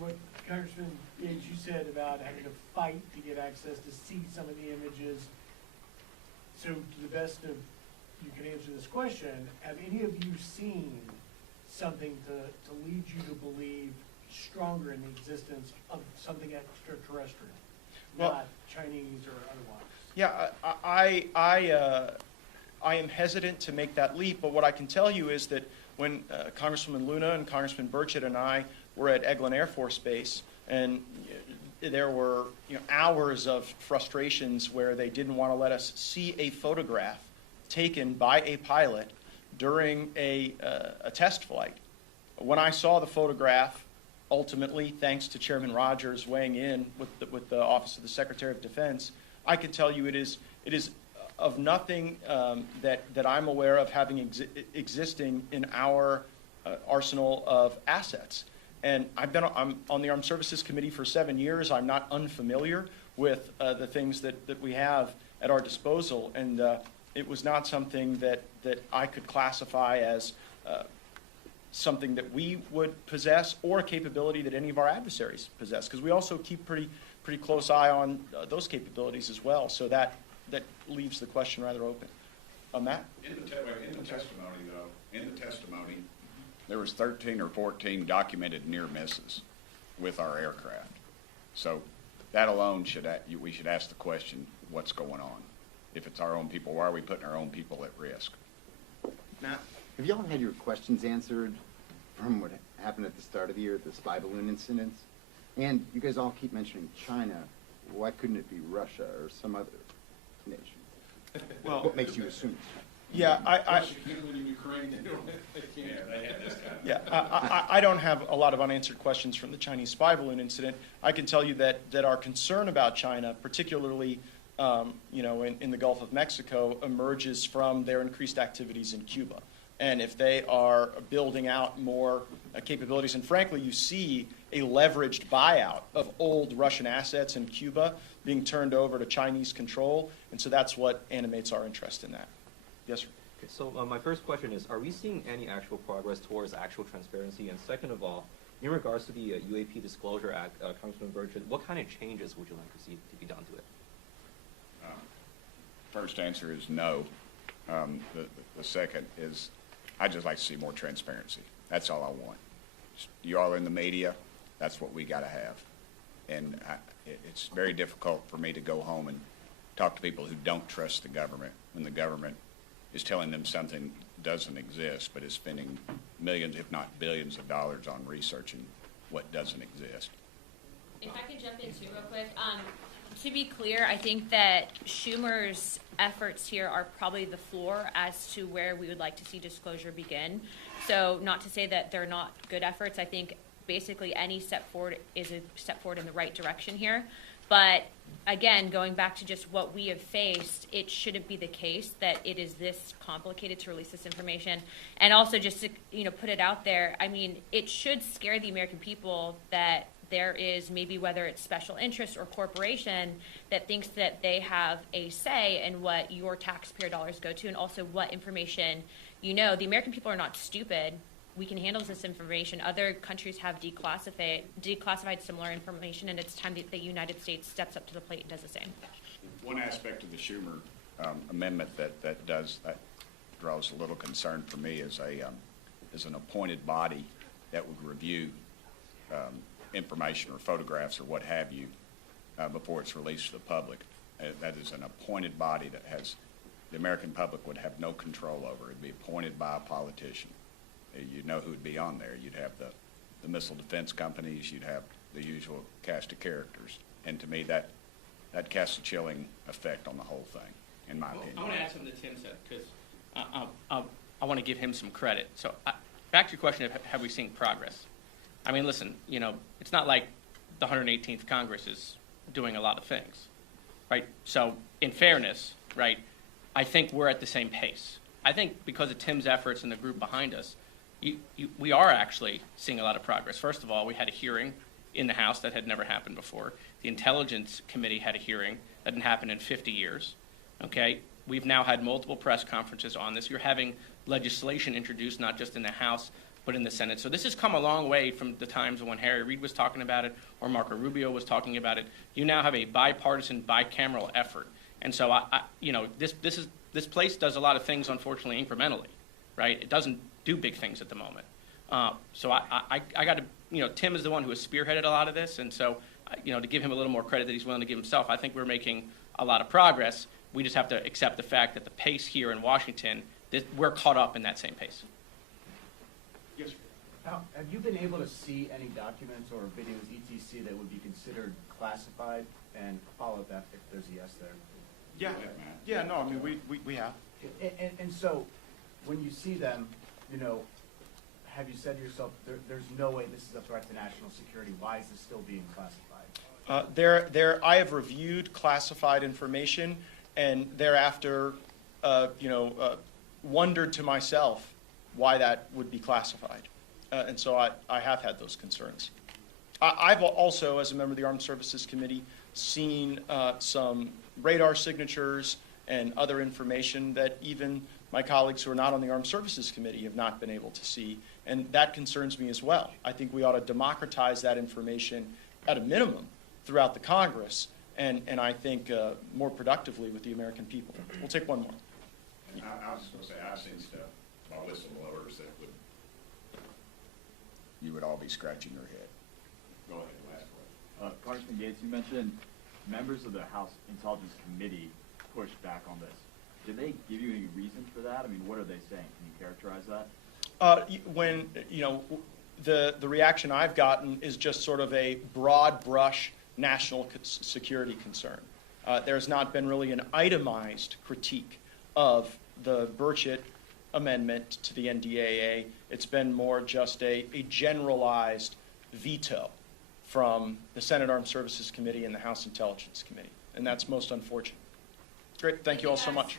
what Congressman Yates, you said about having to fight to get access to see some of the images. So to the best of you can answer this question, have any of you seen something to lead you to believe stronger in the existence of something extraterrestrial, well, not Chinese or otherwise? Yeah, I am hesitant to make that leap, but what I can tell you is that when Congresswoman Luna and Congressman Burchett and I were at Eglin Air Force Base, and there were hours of frustrations where they didn't want to let us see a photograph taken by a pilot during a test flight. When I saw the photograph, ultimately, thanks to Chairman Rogers weighing in with the Office of the Secretary of Defense, I can tell you it is of nothing that I'm aware of having existing in our arsenal of assets. And I'm on the Armed Services Committee for 7 years. I'm not unfamiliar with the things that we have at our disposal, and it was not something that I could classify as something that we would possess or a capability that any of our adversaries possess, because we also keep pretty close eye on those capabilities as well. So that leaves the question rather open. Matt? In the testimony, there was 13 or 14 documented near misses with our aircraft. So that alone we should ask the question, what's going on? If it's our own people, why are we putting our own people at risk? Matt? Have y'all had your questions answered from what happened at the start of the year, the spy balloon incidents? And you guys all keep mentioning China. Why couldn't it be Russia or some other nation? Well, What makes you assume it's China? yeah, I don't have a lot of unanswered questions from the Chinese spy balloon incident. I can tell you that our concern about China, particularly in the Gulf of Mexico, emerges from their increased activities in Cuba. And if they are building out more capabilities, and frankly, you see a leveraged buyout of old Russian assets in Cuba being turned over to Chinese control, and so that's what animates our interest in that. Yes, sir. Okay, so my first question is, are we seeing any actual progress towards actual transparency? And second of all, in regards to the UAP Disclosure Act, Congressman Burchett, what kind of changes would you like to see to be done to it? First answer is no. The second is I'd just like to see more transparency. That's all I want. You all in the media, that's what we got to have. And it's very difficult for me to go home and talk to people who don't trust the government when the government is telling them something doesn't exist, but is spending millions, if not billions of dollars on researching what doesn't exist. If I could jump in too real quick. To be clear, I think that Schumer's efforts here are probably the floor as to where we would like to see disclosure begin. So not to say that they're not good efforts. I think basically any step forward is a step forward in the right direction here. But again, going back to just what we have faced, it shouldn't be the case that it is this complicated to release this information. And also just to put it out there, I mean, it should scare the American people that there is maybe, whether it's special interest or corporation, that thinks that they have a say in what your taxpayer dollars go to, and also what information The American people are not stupid. We can handle this information. Other countries have declassified similar information, and it's time that the United States steps up to the plate and does the same. One aspect of the Schumer amendment that draws a little concern for me is an appointed body that would review information or photographs or what have you before it's released to the public. That is an appointed body that the American public would have no control over. It'd be appointed by a politician. You'd know who would be on there. You'd have the missile defense companies. You'd have the usual cast of characters. And to me, that casts a chilling effect on the whole thing, in my opinion. I want to add something that Tim said, because I want to give him some credit. So back to your question of have we seen progress? I mean, listen, it's not like the 118th Congress is doing a lot of things, right? So in fairness, right, I think we're at the same pace. I think because of Tim's efforts and the group behind us, we are actually seeing a lot of progress. First of all, we had a hearing in the House that had never happened before. The Intelligence Committee had a hearing that didn't happen in 50 years. Okay, we've now had multiple press conferences on this. You're having legislation introduced not just in the House, put in the Senate. So this has come a long way from the times when Harry Reid was talking about it or Marco Rubio was talking about it. You now have a bipartisan, bicameral effort. And so, this place does a lot of things, unfortunately, incrementally, right? It doesn't do big things at the moment. So I got to, Tim is the one who has spearheaded a lot of this. And so, to give him a little more credit that he's willing to give himself, I think we're making a lot of progress. We just have to accept the fact that the pace here in Washington, we're caught up in that same pace. Yes, sir. Now, have you been able to see any documents or videos, etc., that would be considered classified? And follow up that if there's a yes there. Yeah, yeah, no, I mean, we have. And so, when you see them, have you said to yourself, there's no way this is a threat to national security? Why is this still being classified? I have reviewed classified information, and thereafter, wondered to myself why that would be classified. And so I have had those concerns. I've also, as a member of the Armed Services Committee, seen some radar signatures and other information that even my colleagues who are not on the Armed Services Committee have not been able to see, and that concerns me as well. I think we ought to democratize that information at a minimum throughout the Congress, and I think more productively with the American people. We'll take one more. I was just going to say, I've seen stuff by whistleblowers that you would all be scratching your head. Go ahead, last question. Congressman Gates, you mentioned members of the House Intelligence Committee pushed back on this. Did they give you any reason for that? I mean, what are they saying? Can you characterize that? When, the reaction I've gotten is just sort of a broad brush national security concern. There's not been really an itemized critique of the Burchett amendment to the NDAA. It's been more just a generalized veto from the Senate Armed Services Committee and the House Intelligence Committee, and that's most unfortunate. Great, thank you all so much.